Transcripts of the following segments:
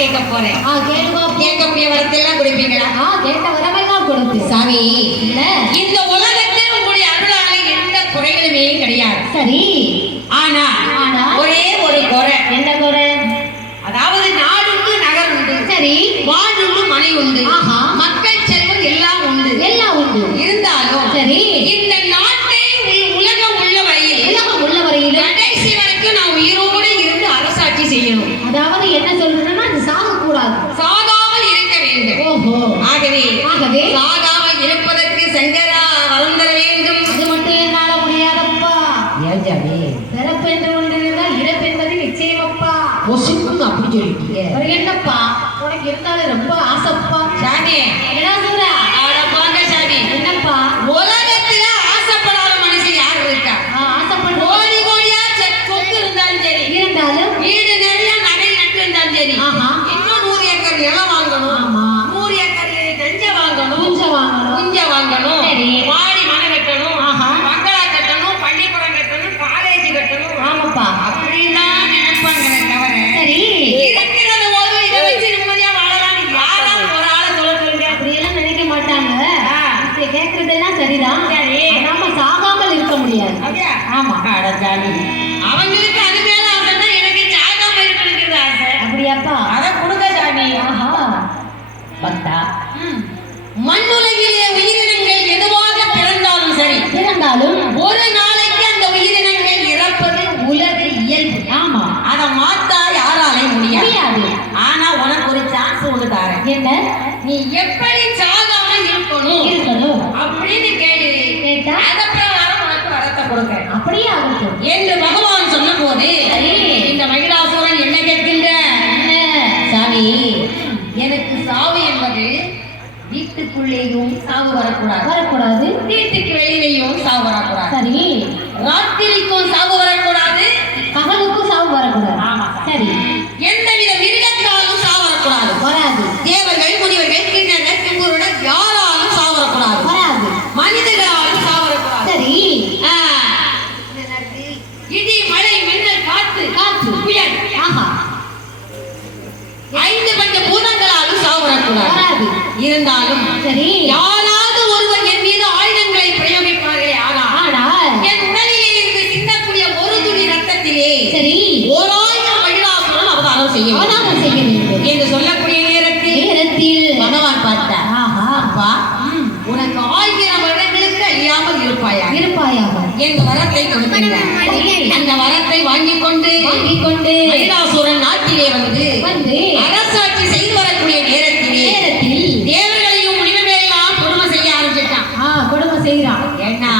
கேட்க போறேன். கேட்கக்கூடிய வரத்தெல்லாம் கொடுப்பீங்களா? கேட்ட வரமெல்லாம் கொடுத்து. சாமி, இந்த உலகத்தில் உங்களுடைய அருளால எந்த குறைகளுமே கிடையாது. சரி. ஆனா ஒரே ஒரு குறை. என்ன குறை? அதாவது நாடுக்கு நகர் உண்டு. சரி. வாழுக்கு மனை உண்டு. மக்கள் செல்வம் எல்லாம் உண்டு. எல்லாம் உண்டு. இருந்தாலும் சரி, இந்த நாட்டை உலகம் உள்ள வரையில் கடைசி வரைக்கும் நான் உயிரோடு இருந்து அரசாட்சி செய்யணும். அதாவது என்ன சொல்றேன்னா அது சாகக்கூடாது, சாகாமல் இருக்க வேண்டும். ஓஹோ. ஆகவே சாகாமல் இருப்பதற்கு சங்கரா வரம் தர வேண்டும். அது மட்டும் என்னால முடியாதப்பா. ஏன் ஜாமி? பிறப்பு என்று ஒன்று இருந்தால் இறப்பு என்பது நிச்சயமப்பா. ஒசுக்குன்னு அப்படி சொல்லிட்டீங்க. என்னப்பா உனக்கு இருந்தாலும் ரொம்ப ஆசைப்பா. சாமி என்ன சொல்ற? சாமி என்னப்பா? உலகத்துல ஆசைப்படாத மனுஷன் யாரு இருக்கா? ஆசைப்பட கோடி கோடியா சொத்து இருந்தாலும் சரி, இருந்தாலும் வீடு நிறைய நகை நட்டு இருந்தாலும் சரி, இன்னும் 100 ஏக்கர் நிலம் வாங்கணும், 100 ஏக்கர் நெஞ்ச வாங்கணும், குஞ்ச வாங்கணும், மாடி மனை கட்டணும், பங்களா கட்டணும், பள்ளிக்கூடம் கட்டணும், காலேஜ் கட்டணும். ஆமாப்பா, அப்படின்லாம் நினைப்பாங்க. தவிர சரி இருக்கிறது போது இதை வச்சு நிம்மதியா வாழலாம் யாராவது ஒரு ஆளை சொல்லுங்க. அப்படியெல்லாம் நினைக்க மாட்டாங்க. கேட்கறதெல்லாம் சரிதான். நாம சாகாமல் இருக்க முடியாது. ஆமா ஜாமி, அவங்களுக்கு அது மேல ஆசைன்னா எனக்கு சாகாம இருக்கிறது ஆசை. அப்படியாப்பா? அதை கொடுங்க ஜாமி. பக்தா, மண்ணுலகிலே உயிரினங்கள் எதுவாக பிறந்தாலும் சரி, ஒரு நாளைக்கு அந்த உயிரினங்கள் இறப்பது உலக இயல்பு. ஆமா, அதை மாத்தா யாராலையும் முடியாது. ஆனா உனக்கு ஒரு சான்ஸ் ஒண்ணு தாரேன். என்ன? நீ எப்படி சாகாம இருக்கணும் அப்படின்னு கேட்டா அதற்காக உனக்கு வரத்தை கொடுக்கிறேன். அப்படியே ஆகட்டும் என்று பகவான் சொன்ன போது இந்த மகிழாசுரன் என்ன கேட்கின்ற? சாமி, எனக்கு சாவு என்பது வீட்டுக்குள்ளேயும் சாவு வரக்கூடாது, வீட்டுக்கு வெளியிலையும் சாவு வரக்கூடாது, சரி, ராத்திரிக்கும் சாவு வரக்கூடாது, பகலுக்கும் சாவு வரக்கூடாது. ஆமா, சரி, எந்தவித மிருகத்தாலும் சாவு வராது, தேவர்கள் முனிவர்கள் கிண்ணறர் கிம்புருடர் யாராலும் சாவு வரக்கூடாது, மனிதர்களாலும் சாவு வரக்கூடாது. சரி, இடி மழை மின்னல் காற்று புயல், 5 பஞ்ச பூதங்களாலும் சாவு வரக்கூடாது. இருந்தாலும் சரி, யாராவது ஒருவர் என் மீது ஆயுதங்களை பிரயோகிப்பார்களே, ஆனால் என் உடலிலே இருந்து சிந்தக்கூடிய ஒரு துளி ரத்தத்திலே சரி 1000 மகிழாசுரன் அவதாரம் செய்ய வேண்டும் என்று சொல்லக்கூடிய நேரத்தில் பகவான் பார்த்தார். அப்பா, உனக்கு 1000 வருடங்களுக்கு அழியாமல் இருப்பாயாக என்ற வரத்தை கொடுக்கின்றார். அந்த வரத்தை வாங்கிக் கொண்டு மகிழாசுரன் நாட்டிலே வந்து அரசாட்சி செய்து வரக்கூடிய நேரத்தில் தேவர்களையும் முனிவர்களையும் கொடுமை செய்ய ஆரம்பிச்சிட்டான். கொடுமை செய்யறான். ஏன்னா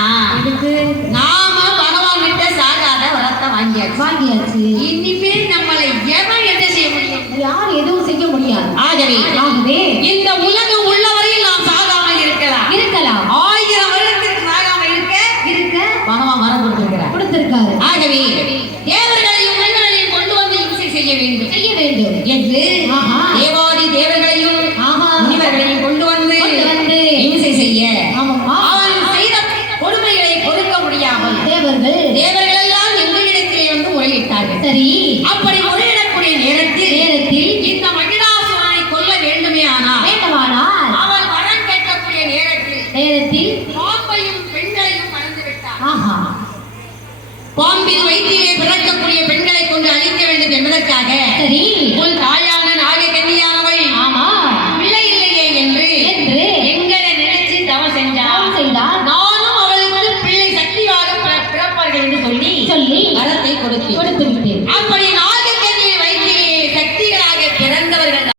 நாம பகவான் கிட்ட சாகாத வரத்தை வாங்கியாச்சு. இனிமேல் நம்மளை எவன் என்ன செய்ய முடியும்? யார் எதுவும் செய்ய முடியாது. ஆகவே இந்த உலகம் உள்ளவரையில் நாம் சாகாமல் இருக்கலாம். 1000 வருடத்திற்கு சாகாமல் இருக்க பகவான் வரம் கொடுத்திருக்காரு. ஆகவே தேவர்களையும் முனிவர்களையும் கொண்டு வந்து இம்சை செய்ய வேண்டும் என்று தேவாதி தேவர்களையும் முனிவர்களையும் கொண்டு வந்து இம்சை செய்ய அவன் செய்த கொடுமைகளை பொறுக்க முடியாமல் தேவர்கள் எல்லாம் எங்களிடத்திலே வந்து முறையிட்டார்கள். சரி, அப்படி முறையிடக்கூடிய நேரத்தில் இந்த மகிழாசுரனை கொல்ல வேண்டுமே ஆனால் அவள் வரம் கேட்கக்கூடிய நேரத்தில் பாம்பையும் பெண்களையும் மறந்து விட்டார். பாம்பின் வயிற்றிலே பிறக்கக்கூடிய பெண்களை கொண்டு அழிக்க வேண்டும் என்பதற்காக உன் தாயான நாககன்னியானவள் பிள்ளை இல்லையே என்று எங்களை நினைச்சு தவம் செய்தார். நானும் அவளுக்கு பிள்ளை சக்தியாக பிறப்பார்கள் என்று சொல்லி வரத்தை கொடுத்து விட்டேன். அப்படி